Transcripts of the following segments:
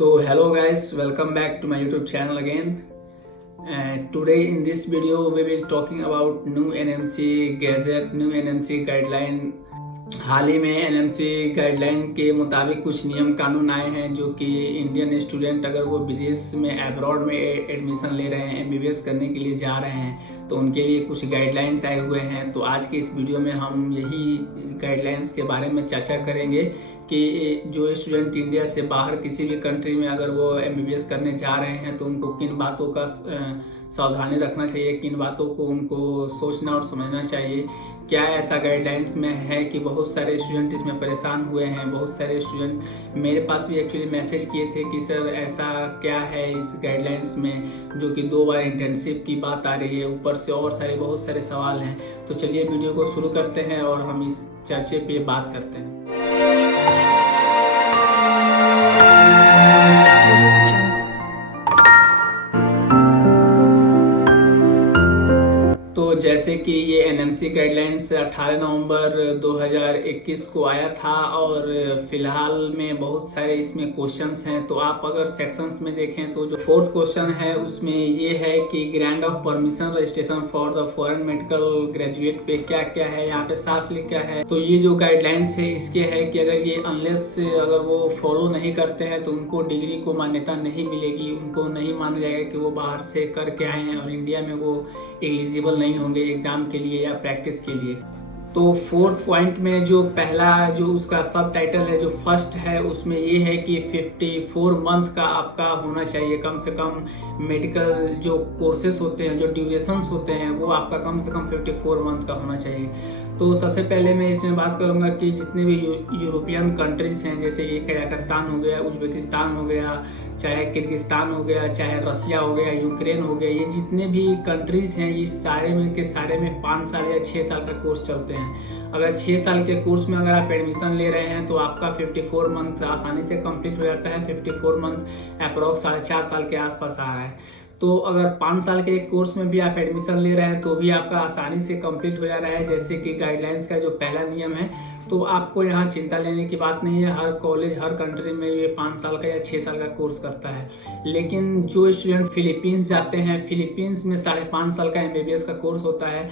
So hello guys, welcome back to my YouTube channel again. And today in this video we will talking about new NMC gazette, new NMC guideline. हाल ही में NMC guideline के मुताबिक कुछ नियम कानून आए हैं जो कि इंडियन स्टूडेंट अगर वो विदेश में अब्रॉड में एडमिशन ले रहे हैं, एमबीबीएस करने के लिए जा रहे हैं, तो उनके लिए कुछ गाइडलाइंस आए हुए हैं। तो आज के इस वीडियो में हम यही गाइडलाइंस के बारे में चर्चा करेंगे कि जो स्टूडेंट इंडिया से बाहर किसी भी कंट्री में अगर वो एमबीबीएस करने जा रहे हैं तो उनको किन बातों का सावधानी रखना चाहिए, किन बातों को उनको सोचना और समझना चाहिए। क्या ऐसा गाइडलाइंस में है कि बहुत सारे स्टूडेंट इसमें परेशान हुए हैं। बहुत सारे स्टूडेंट मेरे पास भी एक्चुअली मैसेज किए थे कि सर ऐसा क्या है इस गाइडलाइंस में, जो कि 2 बार इंटर्नशिप की बात आ रही है, ऊपर से और बहुत सारे सवाल हैं। तो चलिए वीडियो को शुरू करते हैं और हम इस चर्चे पे बात करते हैं। तो जैसे कि ये एनएमसी गाइडलाइंस 18 नवंबर 2021 को आया था और फिलहाल में बहुत सारे इसमें क्वेश्चंस हैं। तो आप अगर सेक्शंस में देखें तो जो 4th क्वेश्चन है उसमें ये है कि grant of permission registration for the foreign medical graduate पे क्या क्या है, यहाँ पे साफ लिखा है। तो ये जो गाइडलाइंस है इसके है कि अगर ये अनलेस अगर वो फॉलो नहीं करते हैं तो उनको डिग्री को मान्यता नहीं मिलेगी, उनको नहीं माना जाएगा कि वो बाहर से करके आए हैं और इंडिया में वो एलिजिबल नहीं होंगे एग्जाम के लिए या प्रैक्टिस के लिए। तो 4th पॉइंट में जो पहला जो उसका सब टाइटल है, जो फर्स्ट है, उसमें ये है कि 54 मंथ का आपका होना चाहिए कम से कम। मेडिकल जो कोर्सेस होते हैं, जो ड्यूरेशंस होते हैं, वो आपका कम से कम 54 मंथ का होना चाहिए। तो सबसे पहले मैं इसमें बात करूंगा कि जितने भी यूरोपियन कंट्रीज हैं, जैसे ये कजाकिस्तान हो गया, उज्बेकिस्तान हो गया, चाहे किर्गिस्तान हो गया, चाहे रसिया हो गया, यूक्रेन हो गया, ये जितने भी कंट्रीज हैं ये सारे में के सारे में 5 साल या 6 साल का कोर्स चलते हैं। अगर 6 साल के कोर्स में अगर आप एडमिशन ले रहे हैं तो आपका 54 मंथ आसानी से कंप्लीट हो जाता है। 54 मंथ अप्रॉक्स 4.5 साल के आसपास आ रहा है। तो अगर 5 साल के कोर्स में भी आप एडमिशन ले रहे हैं तो भी आपका आसानी से कंप्लीट हो जा रहा है, जैसे कि गाइडलाइंस का जो पहला नियम है। तो आपको यहाँ चिंता लेने की बात नहीं है। हर कॉलेज, हर कंट्री में ये 5 साल का या 6 साल का कोर्स करता है। लेकिन जो स्टूडेंट फिलीपींस जाते हैं, फिलीपींस में 5.5 साल का एमबीबीएस का कोर्स होता है।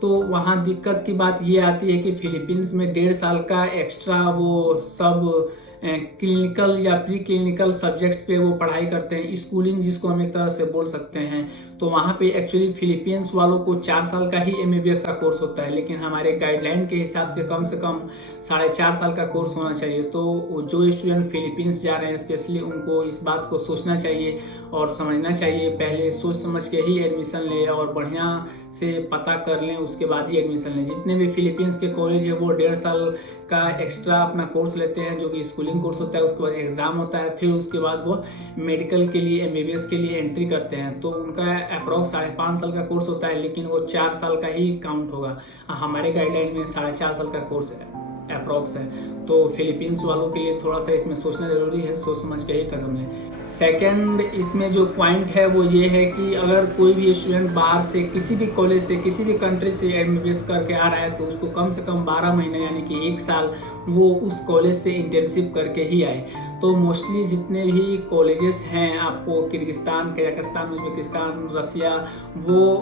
तो वहाँ दिक्कत की बात ये आती है कि फिलीपींस में 1.5 साल का एक्स्ट्रा वो सब क्लिनिकल या प्री क्लिनिकल सब्जेक्ट्स पे वो पढ़ाई करते हैं, स्कूलिंग जिसको हम एक तरह से बोल सकते हैं। तो वहाँ पे एक्चुअली फिलीपींस वालों को 4 साल का ही एमबीबीएस का कोर्स होता है, लेकिन हमारे गाइडलाइन के हिसाब से कम 4.5 साल का कोर्स होना चाहिए। तो जो स्टूडेंट फिलीपींस जा रहे हैं स्पेशली उनको इस बात को सोचना चाहिए और समझना चाहिए। पहले सोच समझ के ही एडमिशन लें और बढ़िया से पता कर लें, उसके बाद ही एडमिशन लें। जितने भी फिलीपींस के कॉलेज है वो 1.5 साल का एक्स्ट्रा अपना कोर्स लेते हैं, जो कि स्कूलिंग कोर्स होता है। उसके बाद एग्जाम होता है, फिर उसके बाद वो मेडिकल के लिए, एमबीबीएस के लिए एंट्री करते हैं। तो उनका अप्रॉक्स 5.5 साल का कोर्स होता है, लेकिन वो 4 साल का ही काउंट होगा। हमारे गाइडलाइन में 4.5 साल का कोर्स अप्रॉक्स है। तो फिलीपींस वालों के लिए थोड़ा सा इसमें सोचना जरूरी है, सोच समझ के ही कदम लें। सेकंड इसमें जो पॉइंट है वो ये है कि अगर कोई भी स्टूडेंट बाहर से किसी भी कॉलेज से, किसी भी कंट्री से एमबीबीएस करके आ रहा है तो उसको कम से कम 12 महीने यानी कि 1 साल वो उस कॉलेज से इंटर्नशिप करके ही आए। तो मोस्टली जितने भी कॉलेजेस हैं, आपको किर्गिस्तान, कजाकिस्तान, उज्बेकिस्तान, रसिया, वो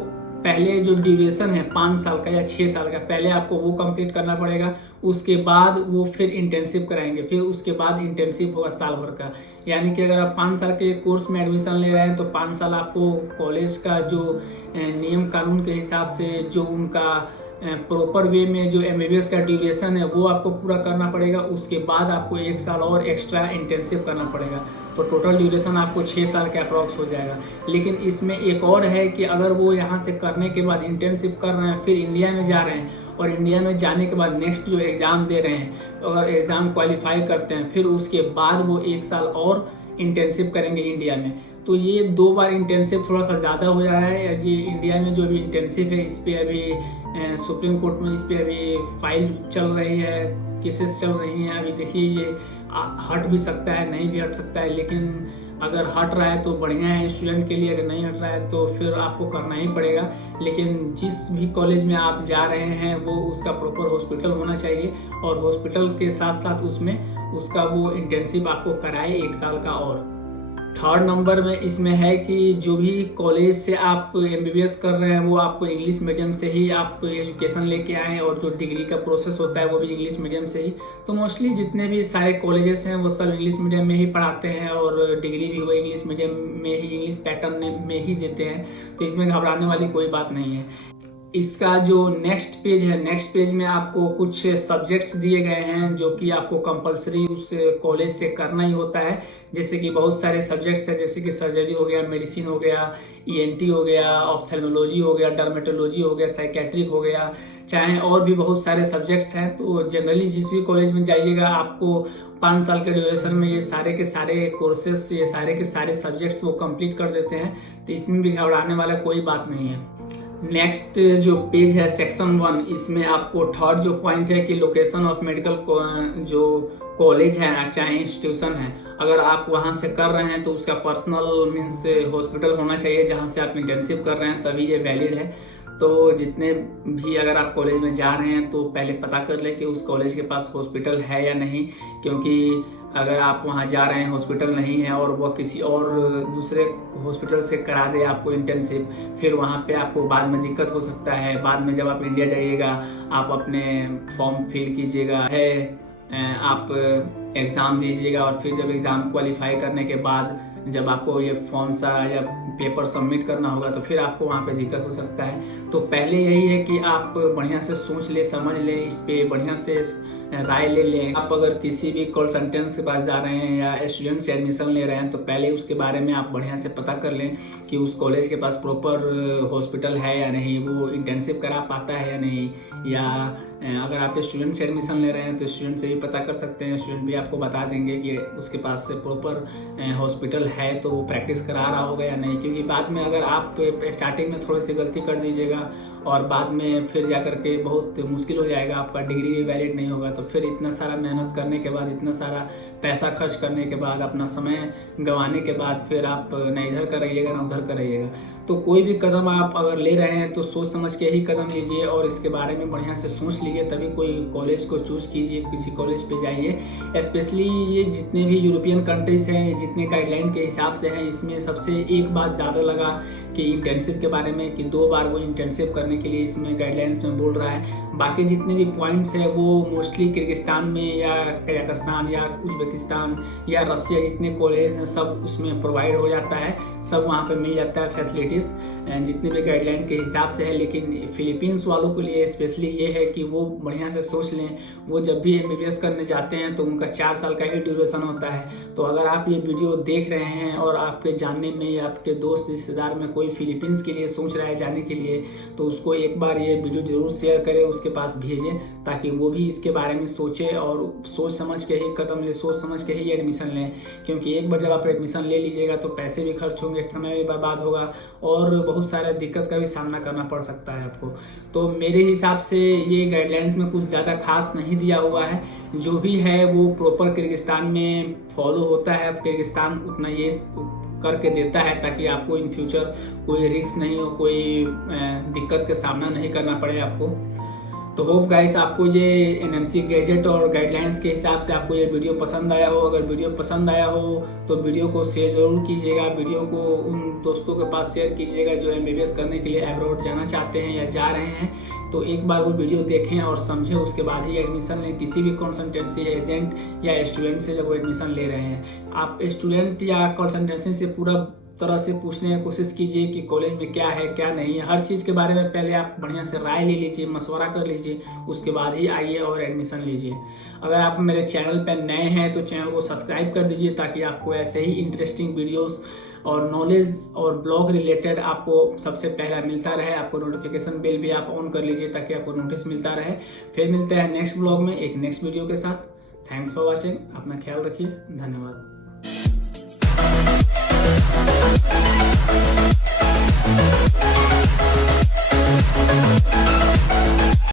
पहले जो ड्यूरेशन है 5 साल का या 6 साल का, पहले आपको वो कंप्लीट करना पड़ेगा। उसके बाद वो फिर इंटर्नशिप कराएंगे, फिर उसके बाद इंटर्नशिप होगा साल भर का। यानी कि अगर आप 5 साल के कोर्स में एडमिशन ले रहे हैं तो 5 साल आपको कॉलेज का जो नियम कानून के हिसाब से जो उनका प्रॉपर वे में जो एमबीबीएस का ड्यूरेशन है वो आपको पूरा करना पड़ेगा। उसके बाद आपको 1 साल और एक्स्ट्रा इंटर्नशिप करना पड़ेगा। तो टोटल ड्यूरेशन आपको 6 साल के अप्रॉक्स हो जाएगा। लेकिन इसमें एक और है कि अगर वो यहाँ से करने के बाद इंटर्नशिप कर रहे हैं, फिर इंडिया में जा रहे हैं और इंडिया में जाने के बाद नेक्स्ट जो एग्ज़ाम दे रहे हैं, अगर एग्ज़ाम क्वालिफाई करते हैं, फिर उसके बाद वो 1 साल और इंटर्नशिप करेंगे इंडिया में। तो ये 2 बार इंटर्नशिप थोड़ा सा ज़्यादा हो जा रहा है। ये इंडिया में जो भी इंटर्नशिप है इस पर अभी सुप्रीम कोर्ट में इस पर अभी फाइल चल रही है, केसेस चल रही हैं। अभी देखिए ये हट भी सकता है, नहीं भी हट सकता है, लेकिन अगर हट रहा है तो बढ़िया है स्टूडेंट के लिए। अगर नहीं हट रहा है तो फिर आपको करना ही पड़ेगा। लेकिन जिस भी कॉलेज में आप जा रहे हैं वो उसका प्रॉपर हॉस्पिटल होना चाहिए और हॉस्पिटल के साथ साथ उसमें उसका वो इंटर्नशिप आपको कराए 1 साल का। और थर्ड नंबर में इसमें है कि जो भी कॉलेज से आप एमबीबीएस कर रहे हैं वो आप इंग्लिश मीडियम से ही आप एजुकेशन लेके आएँ, और जो डिग्री का प्रोसेस होता है वो भी इंग्लिश मीडियम से ही। तो मोस्टली जितने भी सारे कॉलेजेस हैं वो सब इंग्लिश मीडियम में ही पढ़ाते हैं, और डिग्री भी वो इंग्लिश मीडियम में ही, इंग्लिश पैटर्न में ही देते हैं। तो इसमें घबराने वाली कोई बात नहीं है। इसका जो नेक्स्ट पेज है, नेक्स्ट पेज में आपको कुछ सब्जेक्ट्स दिए गए हैं जो कि आपको कंपलसरी उस कॉलेज से करना ही होता है। जैसे कि बहुत सारे सब्जेक्ट्स हैं, जैसे कि सर्जरी हो गया, मेडिसिन हो गया, ईएनटी हो गया, ऑप्थेल्मोलॉजी हो गया, डर्मेटोलॉजी हो गया, साइकेट्रिक हो गया, चाहे और भी बहुत सारे सब्जेक्ट्स हैं। तो जनरली जिस भी कॉलेज में जाइएगा आपको 5 साल के ड्यूरेशन में ये सारे के सारे कोर्सेस, ये सारे के सारे सब्जेक्ट्स वो कंप्लीट कर देते हैं। तो इसमें भी घबराने वाला कोई बात नहीं है। नेक्स्ट जो पेज है सेक्शन 1, इसमें आपको थर्ड जो पॉइंट है कि लोकेशन ऑफ मेडिकल जो कॉलेज है चाहे इंस्टीट्यूशन है, अगर आप वहाँ से कर रहे हैं तो उसका पर्सनल मीन्स हॉस्पिटल होना चाहिए जहाँ से आप इंटर्नशिप कर रहे हैं, तभी ये वैलिड है। तो जितने भी अगर आप कॉलेज में जा रहे हैं तो पहले पता कर लें कि उस कॉलेज के पास हॉस्पिटल है या नहीं, क्योंकि अगर आप वहाँ जा रहे हैं हॉस्पिटल नहीं है और वह किसी और दूसरे हॉस्पिटल से करा दे आपको इंटर्नशिप, फिर वहाँ पे आपको बाद में दिक्कत हो सकता है। बाद में जब आप इंडिया जाइएगा आप अपने फॉर्म फिल कीजिएगा है, आप एग्ज़ाम दीजिएगा, और फिर जब एग्ज़ाम क्वालिफाई करने के बाद जब आपको ये फॉर्म सारा या पेपर सबमिट करना होगा तो फिर आपको वहाँ पे दिक्कत हो सकता है। तो पहले यही है कि आप बढ़िया से सोच ले, समझ लें, इस पे बढ़िया से राय ले लें। आप अगर किसी भी कंसल्टेंट के पास जा रहे हैं या स्टूडेंट से एडमिशन ले रहे हैं तो पहले उसके बारे में आप बढ़िया से पता कर लें कि उस कॉलेज के पास प्रॉपर हॉस्पिटल है या नहीं, वो इंटर्नशिप करा पाता है या नहीं। या अगर आप स्टूडेंट से एडमिशन ले रहे हैं तो स्टूडेंट से भी पता कर सकते हैं, स्टूडेंट भी आपको बता देंगे कि उसके पास से प्रॉपर हॉस्पिटल है तो वो प्रैक्टिस करा रहा होगा या नहीं। क्योंकि बाद में अगर आप स्टार्टिंग में थोड़ी सी गलती कर दीजिएगा और बाद में फिर जा कर के बहुत मुश्किल हो जाएगा, आपका डिग्री भी वैलिड नहीं होगा। तो फिर इतना सारा मेहनत करने के बाद, इतना सारा पैसा खर्च करने के बाद, अपना समय गंवाने के बाद फिर आप न इधर कराइएगा ना उधर कराइएगा। तो कोई भी कदम आप अगर ले रहे हैं तो सोच समझ के ही कदम लीजिए और इसके बारे में बढ़िया से सोच लीजिए, तभी कोई कॉलेज को चूज कीजिए, किसी कॉलेज पे जाइए। स्पेशली ये जितने भी यूरोपियन कंट्रीज हैं, जितने गाइडलाइन के हिसाब से हैं, इसमें सबसे एक बात ज़्यादा लगा कि इंटर्नशिप के बारे में, कि 2 बार वो इंटर्नशिप करने के लिए इसमें गाइडलाइंस में बोल रहा है। बाकी जितने भी पॉइंट्स है वो मोस्टली किर्गिस्तान में या कजाकिस्तान या उज्बेकिस्तान या रसिया, जितने कॉलेज हैं सब उसमें प्रोवाइड हो जाता है, सब वहाँ पे मिल जाता है फैसिलिटीज़ जितने भी गाइडलाइन के हिसाब से है। लेकिन फिलीपींस वालों के लिए स्पेशली ये है कि वो बढ़िया से सोच लें, वो जब भी एमबीबीएस करने जाते हैं तो उनका 4 साल का ही ड्यूरेशन होता है। तो अगर आप ये वीडियो देख रहे हैं और आपके जानने में या आपके दोस्त रिश्तेदार में कोई फिलीपींस के लिए सोच रहा है जाने के लिए, तो उसको एक बार ये वीडियो जरूर शेयर करें, उसके पास भेजें, ताकि वो भी इसके बारे में सोचे और सोच समझ के ही कदम ले, सोच समझ के ही एडमिशन लें। क्योंकि एक बार जब आप एडमिशन ले लीजिएगा तो पैसे भी खर्च होंगे, समय भी बर्बाद होगा और बहुत सारा दिक्कत का भी सामना करना पड़ सकता है आपको। तो मेरे हिसाब से ये गाइडलाइंस में कुछ ज़्यादा खास नहीं दिया हुआ है, जो भी है वो प्रॉपर किर्गिस्तान में फॉलो होता है। किर्गिस्तान उतना ये करके देता है ताकि आपको इन फ्यूचर कोई रिस्क नहीं हो, कोई दिक्कत का सामना नहीं करना पड़े आपको। तो होप गाइस आपको ये एनएमसी गैजेट और गाइडलाइंस के हिसाब से आपको ये वीडियो पसंद आया हो। अगर वीडियो पसंद आया हो तो वीडियो को शेयर ज़रूर कीजिएगा, वीडियो को उन दोस्तों के पास शेयर कीजिएगा जो एमबीबीएस करने के लिए अब्रॉड जाना चाहते हैं या जा रहे हैं। तो एक बार वो वीडियो देखें और समझें, उसके बाद ही एडमिशन लें। किसी भी कंसल्टेंसी एजेंट या स्टूडेंट से जब वो एडमिशन ले रहे हैं, आप स्टूडेंट या कंसल्टेंसी से पूरा तरह से पूछने की कोशिश कीजिए कि कॉलेज में क्या है क्या नहीं है। हर चीज़ के बारे में पहले आप बढ़िया से राय ले लीजिए, मशवरा कर लीजिए, उसके बाद ही आइए और एडमिशन लीजिए। अगर आप मेरे चैनल पर नए हैं तो चैनल को सब्सक्राइब कर दीजिए, ताकि आपको ऐसे ही इंटरेस्टिंग वीडियोस और नॉलेज और ब्लॉग रिलेटेड आपको सबसे पहला मिलता रहे। आपको नोटिफिकेशन बेल भी आप ऑन कर लीजिए ताकि आपको नोटिस मिलता रहे। फिर मिलते हैं नेक्स्ट ब्लॉग में एक नेक्स्ट वीडियो के साथ। थैंक्स फॉर वॉचिंग, अपना ख्याल रखिए, धन्यवाद। We'll be right back.